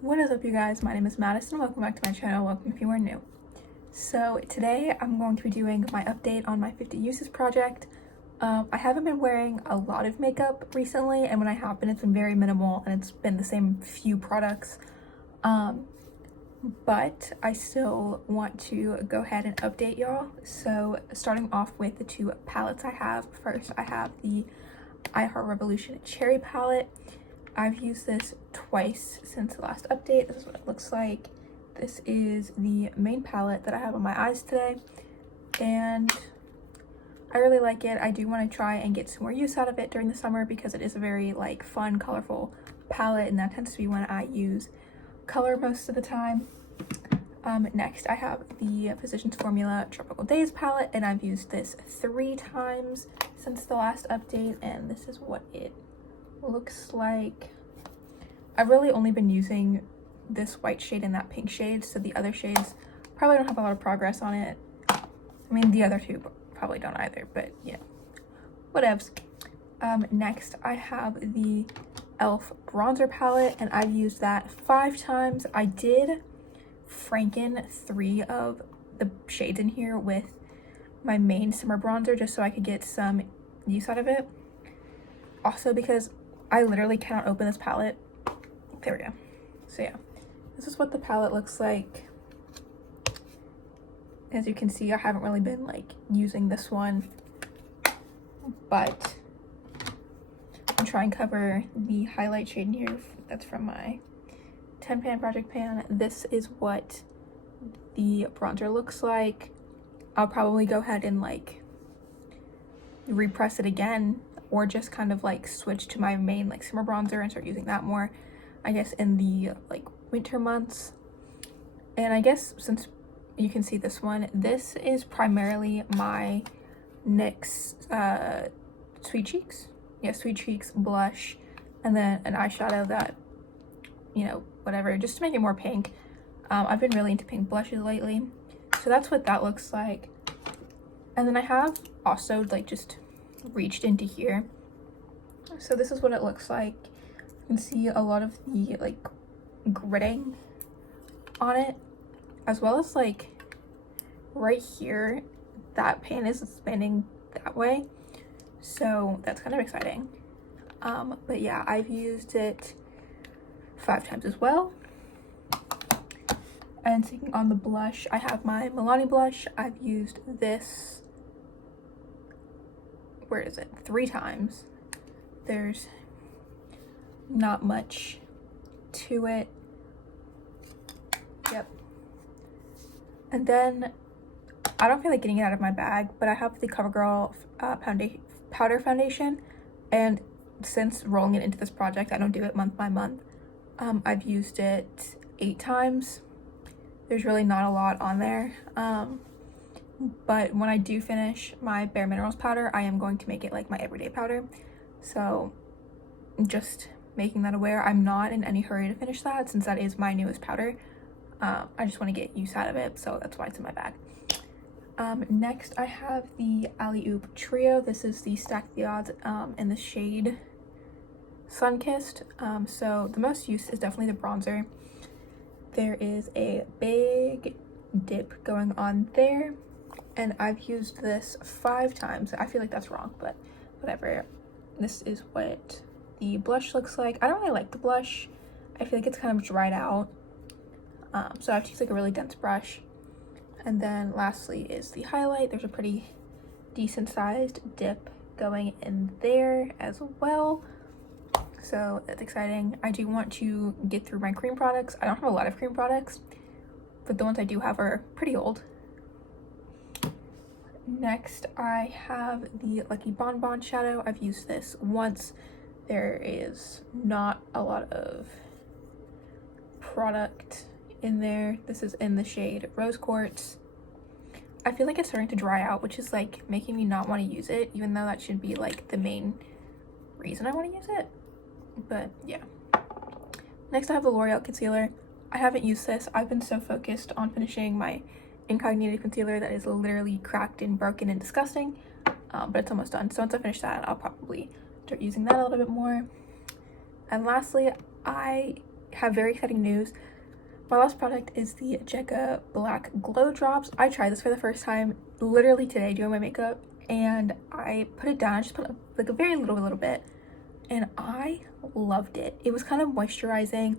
What is up, you guys? My name is Madison. Welcome back to my channel. Welcome if you are new. So today I'm going to be doing my update on my 50 uses project. I haven't been wearing a lot of makeup recently, and when I have been, it's been very minimal and it's been the same few products. But I still want to go ahead and update y'all. So starting off with the two palettes I have. First, I have the I Heart Revolution Cherry palette. I've used this twice since the last update. This is what it looks like. This is the main palette that I have on my eyes today, and I really like it. I do want to try and get some more use out of it during the summer because it is a very fun, colorful palette, and that tends to be when I use color most of the time. Next I have the Physicians Formula Tropical Days palette, and I've used this 3 times since the last update, and this is what it looks like. I've really only been using this white shade and that pink shade, so the other shades probably don't have a lot of progress on it. I mean, the other two probably don't either, but you know, whatevs. Next I have the e.l.f. bronzer palette, and I've used that 5 times. I did franken 3 of the shades in here with my main summer bronzer just so I could get some use out of it. Also because I literally cannot open this palette. There we go. So yeah, this is what the palette looks like. As you can see, I haven't really been using this one, but I'll try and cover the highlight shade in here. That's from my 10 pan project pan. This is what the bronzer looks like. I'll probably go ahead and repress it again, or just kind of switch to my main summer bronzer and start using that more, I guess, in the winter months. And I guess since you can see this one, this is primarily my NYX Sweet Cheeks. Yeah, Sweet Cheeks blush, and then an eyeshadow that, you know, whatever, just to make it more pink. I've been really into pink blushes lately, so that's what that looks like. And then I have also just reached into here, so this is what it looks like. You can see a lot of the gritting on it, as well as right here, that pan is expanding that way, so that's kind of exciting. But yeah, I've used it 5 times as well. And speaking on the blush, I have my Milani blush. I've used this, where is it, 3 times. There's not much to it. Yep. And then I don't feel like getting it out of my bag, but I have the CoverGirl powder foundation, and since rolling it into this project, I don't do it month by month. I've used it 8 times. There's really not a lot on there, but when I do finish my Bare Minerals powder, I am going to make it my everyday powder. So just making that aware. I'm not in any hurry to finish that since that is my newest powder. I just want to get use out of it, so that's why it's in my bag. Next I have the Alley Oop Trio. This is the Stack the Odds in the shade Sunkissed. So the most use is definitely the bronzer. There is a big dip going on there, and I've used this 5 times. I feel like that's wrong, but whatever. This is what the blush looks like. I don't really like the blush. I feel like it's kind of dried out, so I have to use a really dense brush. And then lastly is the highlight. There's a pretty decent sized dip going in there as well, so that's exciting. I do want to get through my cream products. I don't have a lot of cream products, but the ones I do have are pretty old. Next I have the Lucky Bonbon shadow. I've used this once. There is not a lot of product in there. This is in the shade Rose Quartz. I feel like it's starting to dry out, which is making me not want to use it, even though that should be the main reason I want to use it. But yeah. Next I have the L'Oreal concealer. I haven't used this. I've been so focused on finishing my Incognito concealer that is literally cracked and broken and disgusting, but it's almost done. So once I finish that, I'll probably start using that a little bit more. And lastly, I have very exciting news. My last product is the Jekka Black Glow Drops. I tried this for the first time literally today doing my makeup, and I put it down. I just put like a very little bit, and I loved it. It was kind of moisturizing,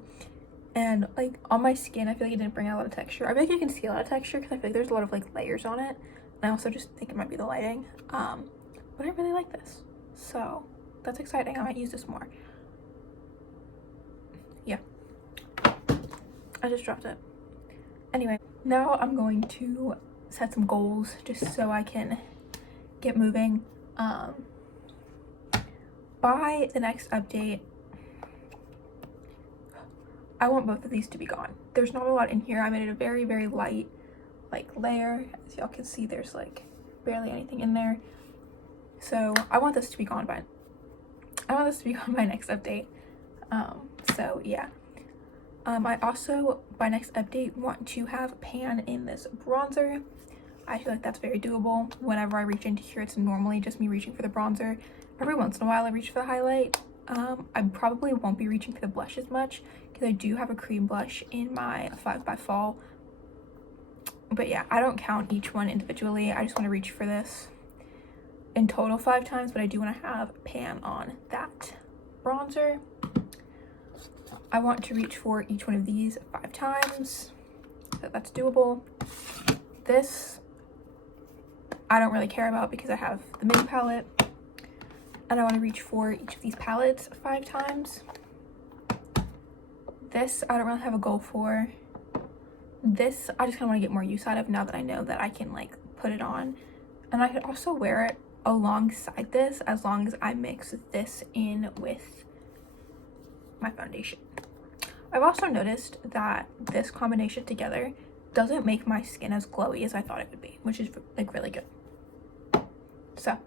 and like on my skin I feel like it didn't bring out a lot of texture. I feel like you can see a lot of texture because I feel like there's a lot of like layers on it, and I also just think it might be the lighting, but I really like this, so that's exciting. I might use this more. Yeah, I just dropped it. Anyway, now I'm going to set some goals just so I can get moving. By the next update, I want both of these to be gone. There's not a lot in here. I made it a very light like layer. As y'all can see, there's like barely anything in there. So I want this to be gone by next update. So yeah. I also, by next update, want to have pan in this bronzer. I feel like that's very doable. Whenever I reach into here, it's normally just me reaching for the bronzer. Every once in a while I reach for the highlight. I probably won't be reaching for the blush as much because I do have a cream blush in my 5 by Fall. But yeah, I don't count each one individually. I just want to reach for this in total 5 times, but I do want to have pan on that bronzer. I want to reach for each one of these 5 times, so that's doable. This I don't really care about because I have the mini palette, and I want to reach for each of these palettes 5 times. This I don't really have a goal for. This I just kind of want to get more use out of now that I know that I can like put it on, and I could also wear it alongside this as long as I mix this in with my foundation. I've also noticed that this combination together doesn't make my skin as glowy as I thought it would be, which is like really good. So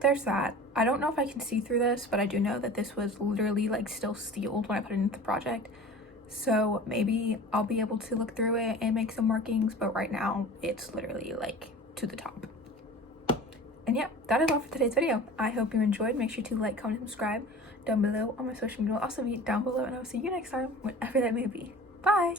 there's that. I don't know if I can see through this, but I do know that this was literally like still sealed when I put it into the project, so maybe I'll be able to look through it and make some markings, but right now it's literally like to the top. And yeah, that is all for today's video. I hope you enjoyed. Make sure to like, comment, and subscribe down below on my social media. I'll also be down below, and I'll see you next time, whatever that may be. Bye!